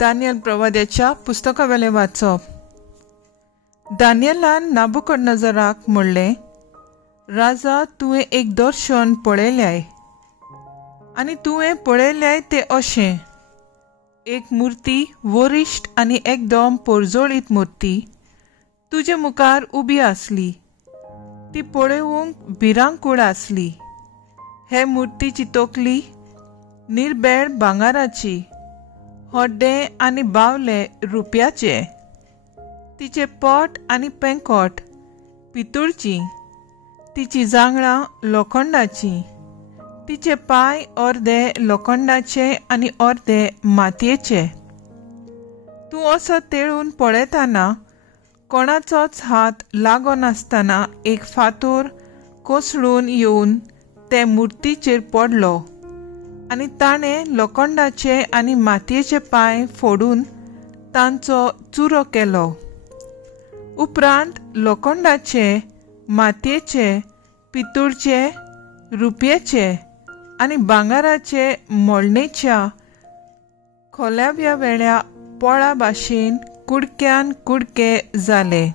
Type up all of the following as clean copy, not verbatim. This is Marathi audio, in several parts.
दानियल प्रवाद्याच्या पुस्तकावेले वाचप. दानियलान नाबुकदनेझराक म्हणलें, राजा तुवें एक दर्शन पळयल्याय आनी तुवें पळयल्याय तें अशें. एक मुर्ती वरिश्ठ आनी एकदम पोरजोळीत मुर्ती तुजे मुखार उबी आसली. ती पळोवंक भिरांकूळ आसली. हे मुर्तीची तोकली निर्बेळ भांगाराची, हड्डे आनी बावले रुप्याचे. तिचे पोट आनी पेंकोट पितूळची, तिची जांगळां लोखंडाची, तिचे पाय अर्दे लोखंडाचे आनी अर्दे मातयेचे. तूं असो तेळून पळयतना कोणाचोच हात लागो नासतना एक फातर कोसळून येवन ते मुर्तीचेर पडलो आनी ताणें लोखंडाचे आनी मातयेचे पांय फोडून तांचो चुरो केलो. उपरांत लोखंडाचे, मातयेचे, पितूळचे, रुपयेचे आनी भांगाराचे मळणेच्या खोल्याव्या वेळ्या पोळा भाशेन कुडक्यान कुडके जाले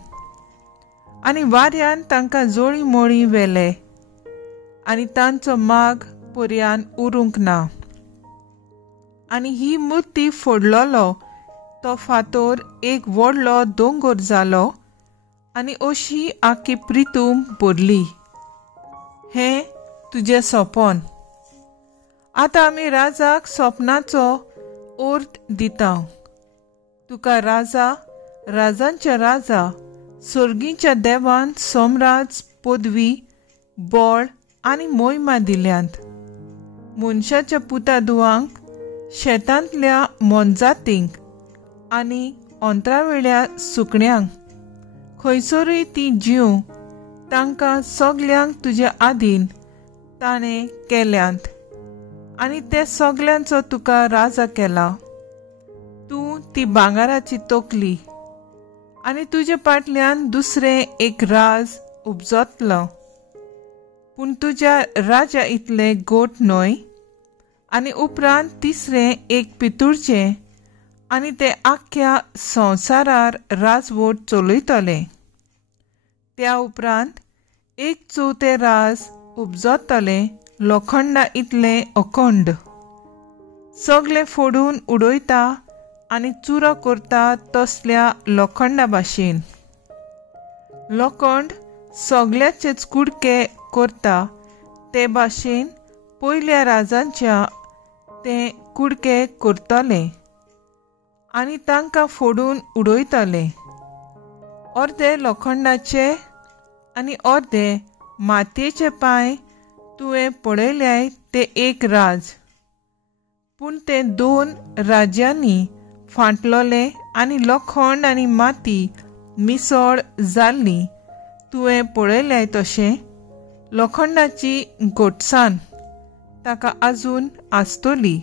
आनी वाऱ्यान तांकां जोळी मोळी व्हेले आनी तांचो माग पर्यान उरूंक ना. आनी ही मुर्ती फोडलोलो तो फातर एक व्हडलो दोंगर जालो आनी अशी आख्खी प्रितूम भरली. हें तुजें सोपन. आतां आमी राजाक सोपनाचो अर्थ दिता. तुका राजा, राजांच्या राजा, सर्गीच्या देवान सोमराज, पदवी, बळ आनी मोहिमा दिल्यांत. मनशाच्या पुतादुवांक, शेतांतल्या मोनजातींक आनी अंतरावेल्या सुकण्यांक खंयसरूय ती जीव तांकां सगल्यांक तुजे आदीन ताणें केल्यांत आनी ते सगल्यांचो तुका राजा केला. तूं ती भांगाराची तोकली आनी तुजे फाटल्यान दुसरें एक राज उपजतलो. पूण तुज्या राजा इतले गोठ न्हय. आनी उपरांत तिसरें एक पितूळचें आनी ते आख्ख्या संवसारार राजवट चलयतले. त्या उपरांत एक चवथे राज उपजतले लोखंडा इतले अखंड. सगळे फोडून उडयता आनी चुरो करता तसल्या लोखंडा भाशेन. लोखंड सगळ्याचेच कुडके करता ते भाशेन पयल्या राजांच्या ते कुडके करतले आनी तांकां फोडून उडयतले. अर्दे लोखंडाचे आनी अर्दे मातयेचे पांय तुवें पळयल्याय ते एक राज. पूण ते दोन राज्यांनी फाटलोले आनी लोखंड आनी माती मिसळ जाल्ली तुवें पळयल्याय तशें लोखंडाची घोटसाण ताका आजून आसतली.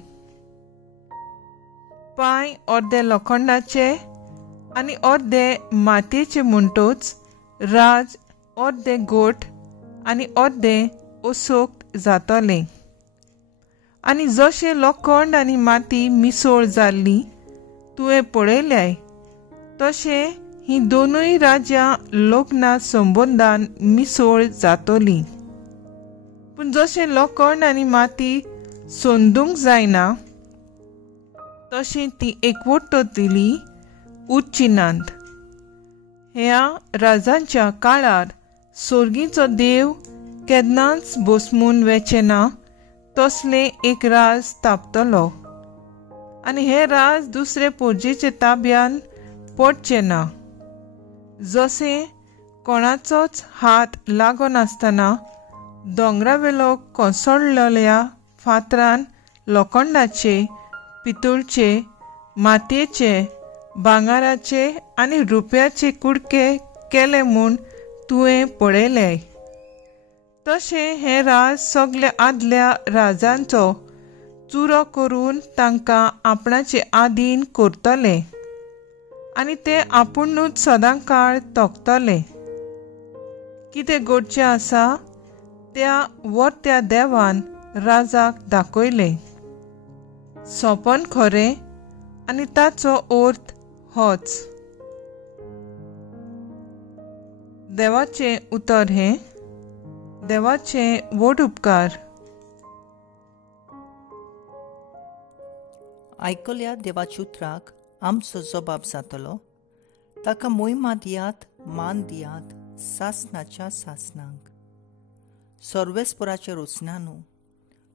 पांय अर्दे लोखंडाचे आनी अर्दे मातयेचे म्हणटच राज अर्दे गोठ आनी अर्दे ओसोक जातले. आनी जशें लोखंड आनी माती मिसळ जाल्ली तुवें पळयल्याय तशें ही दोनूय राज्यां लग्ना संबंदान मिसळ जातली. पूण जशें लोखंड आनी माती सोंदूंक जायना तशें ती एकवटतली उरचिनात. ह्या राजांच्या काळार सर्गीचो देव केन्नाच भस्मून वेचना तसले एक राज तापतलो आनी हे राज दुसरे पोरजेच्या ताब्यान पडचे ना. जशें कोणाचोच हात लागो नासतना दोंगरावेलो कोसळलेल्या फातरान लोखंडाचे, पितूळचे, मातयेचे, भांगाराचे आनी रुपयाचे कुडके केले म्हूण तुवें पळयले. तशें हे राज सगल्या आदल्या राजांचो चुरो करून तांकां आपणाचे आधीन करतले आनी ते आपुणूच सदां काळ तोखतले. कितें घडचें आसा त्या वर्त्या देवान राजाक दाखयलें. सोपन खरें आनी ताचो अर्थ होच. देवाचे उतर हे देवाचे व्हड उपकार. आयकल्या देवाच्या उतराक आमचो जबाब जातलो. ताका मोहिमा दियात, मान दियात सासणाच्या सासणांक. सर्वेस्पराचे रोचनानू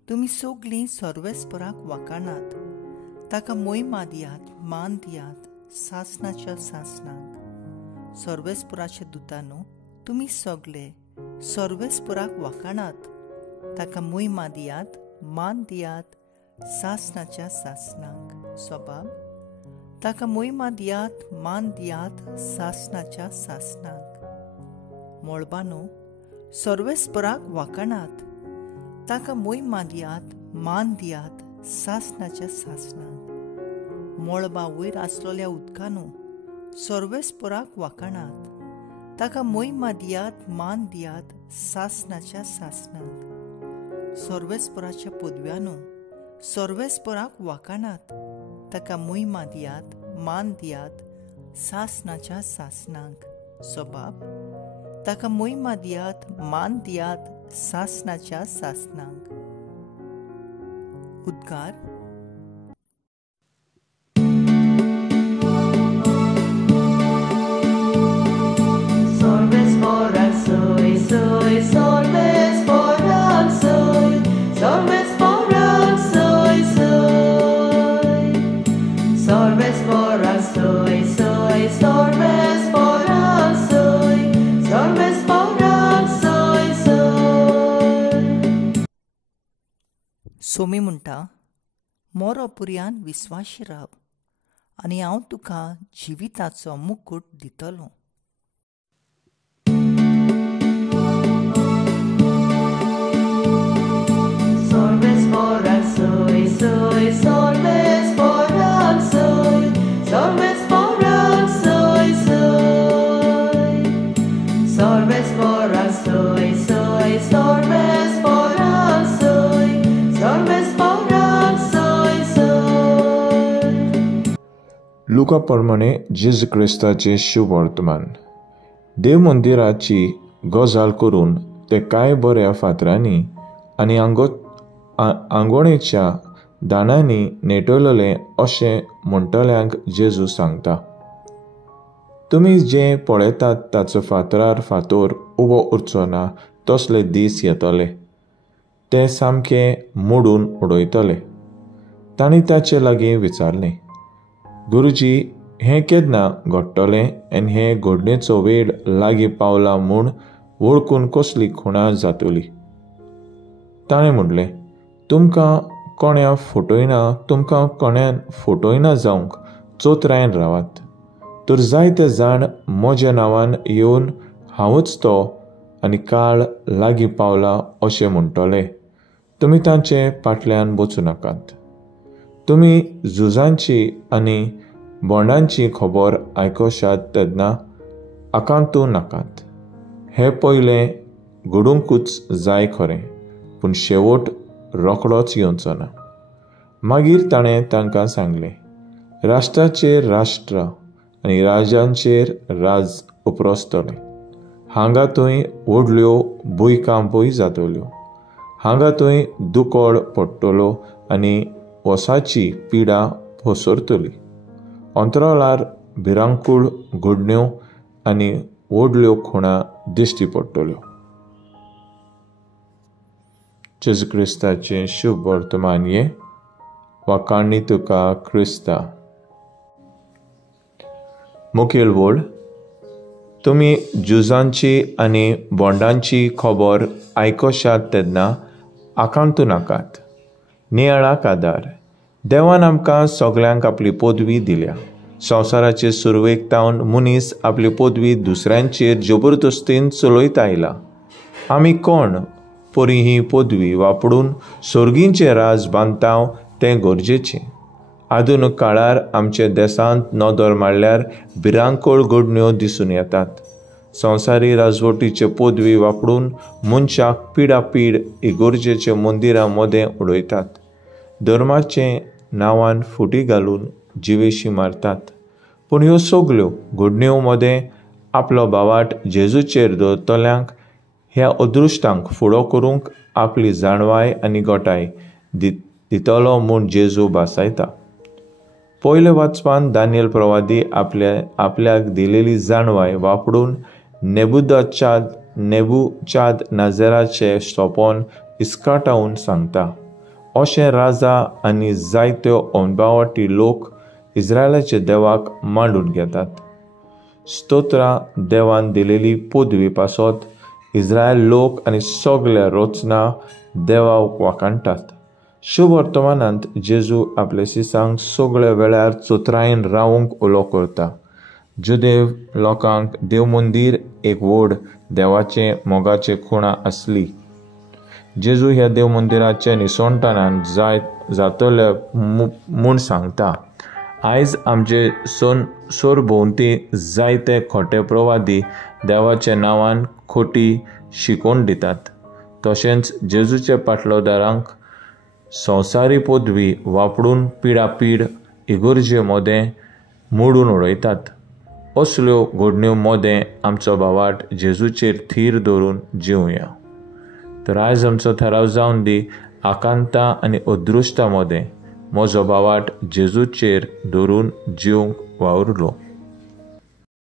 तुमी सगळीं सर्वेस्पराक वाखाणात. ताका मोहिमा दियात, मान दियात सासणाच्या सासणांक. सर्वेस्पराचे दुतानू तुमी सगळे सर्वेस्पराक वाखाणात. ताका मोहिमा दियात, मान दियात सासणाच्या सासणांक. स्वभाव ताका मोहिमा दियात, मान दियात सासणाच्या सासणांक. मोळबानू सर्वेस्पराक वाखाणात. ताका मोहिमा दियात, मान दियात सासणाच्या सासणांक. मोळबा वयर आसलोल्या उदकानू सर्वेस्पराक वाखाणात. ताका मोहिमा दियात, मान दियात सासणाच्या सासणांक. सर्वेस्पराच्या पदव्यानू सर्वेस्पराक वाखाणात. ताका मोहिमा दियात, मान दियात सासणाच्या सासणांक. स्वभाव ताका मोहिमा दियात, मान दियात सासणाच्या सासणांक. उद्गार Sorvesporak soy, soy, sorvesporak soy, sorvesporak soy, soy. Sorvesporak soy, soy, sorvesporak soy, sorvesporak soy, soy. Somi म्हणटा, मोरो पुर्यान विस्वाशी राव आनी हांव तुका जिविताचो मुकूट दितलो. Sorvesporak soy, soy, sorvesporak soy, sorvesporak soy, soy. Sorvesporak soy, soy, sorvesporak soy, sorvesporak soy, soy. लुका प्रमाणे जेजू क्रिस्ताचे शुभ वर्तमान. देव मंदिराची गजाल करून ते कांय बऱ्या फातरांनी आनी आंगोणेच्या दानांनी नेटयलेले अशें म्हणटल्यांक जेजू सांगता. तुमी जें पळयतात ताचो फातरार फातोर उबो उरचो ना तसले दीस येतले. ते सामके मोडून उडयतले. तांणी ताचे लागीं विचारलें, गुरुजी, हें केन्ना घडटलें आनी हे घडणेचो वेळ लागीं पावला म्हूण वळखून कसली खुणां जातली. ताणें म्हणलें, तुमकां कोण्यान फटयना जावंक चोत्रायन रावात. तर जायते जाण म्हज्या नांवान येवन हांवूच तो आनी काळ लागीं पावला अशें म्हणटले. तुमी तांचे फाटल्यान बचूं नाकात. तुमी झुजांची आनी बोंडांची खबर आयकोशात तेन्ना आकांतूं नाकात. हें पयलें घडूंकूच जाय खरें, पूण शेवट रोखडोच येवचो ना. मागीर ताणें तांकां सांगलें, राष्ट्राचेर राष्ट्र आनी राजांचेर राज उप्रोसतले. हांगा थंय व्हडल्यो भुंयकांपूय जातल्यो. हांगा थंय दुकोळ पडटलो आनी वसाची पिडा पसरतली. अंतराळार भिरांकूळ घडण्यो आनी व्हडल्यो खुणां दिश्टी पडटल्यो. जेजू क्रिस्ताचें शुभ वर्तमान ये वाखाणणी तुका क्रिस्ता. मुखेल वड, तुमी झुजांची आनी बोंडांची खबर आयकोशात तेन्ना आकांतूं नाकात. नियाळाक आदार. देवान आमकां सगळ्यांक आपली पदवी दिल्या. संवसाराचे सुरवेक तावन मनीस आपली पदवी दुसऱ्यांचेर जबरदस्तीन चलयत आयला. आमी कोण परी ही पदवी वापरून सर्गींचें राज बांदतांव तें गरजेचें. आधुनीक काळार आमचे देशांत नदर मारल्यार भिरांकूळ घडण्यो दिसून येतात. संवसारी राजवटीचे पदवी वापरून मनशाक पिडापीड इगोर्जेचे मंदिरां मदें उडयतात. धर्माचे नांवान फुटी घालून जिवेशी मारतात. पूण ह्यो सगल्यो घडण्यो मदें आपलो भावाट जेजूचेर दवरतल्यांक ह्या अदृश्टांक फुडो करूंक आपली जाणवाय आनी गोटाय दितलो म्हूण जेजू भासायता. पयले वाचपान दानियल प्रवादी आपल्याक दिलेली जाणवाय वापरून नेबुचाद नाझराचें सोपोन इस्काटावून सांगता. अशें राजा आनी जायत्यो अणभवाटी लोक इस्रायलाच्या देवाक मांडून घेतात. स्तोत्रां देवान दिलेली पदवी पासत इस्रायल लोक आनी सगळे रोचना देवाक वाखाणटात. शुभ वर्तमानांत जेजू आपल्या शिसांक सगळे वेळार चोत्रायेन रावूंक उलो करता. जुदेव लोकांक देव मंदीर एक व्हड देवाचे मोगाचे खुणा आसली. जेजू ह्या देव मंदिराचे निसवणपणान जातले म्हूण सांगता. आयज आमचे सोर भोंवती जायते खोटे प्रवादी देवाच्या नांवान खोटी शिकोवन दितात. तशेंच जेजूचे पाटलोदारांक संवसारी पदवी वापरून पिडापीड इगर्जे मदें मोडून उडयतात. असल्यो घडण्यो मदें आमचो भावाट जेजूचेर थीर दवरून जिवया. तर आयज आमचो थाराव जावन दी आकांता आनी अदृश्टा मदें म्हजो भावाट जेजूचेर दवरून जिवंक वावुरलो.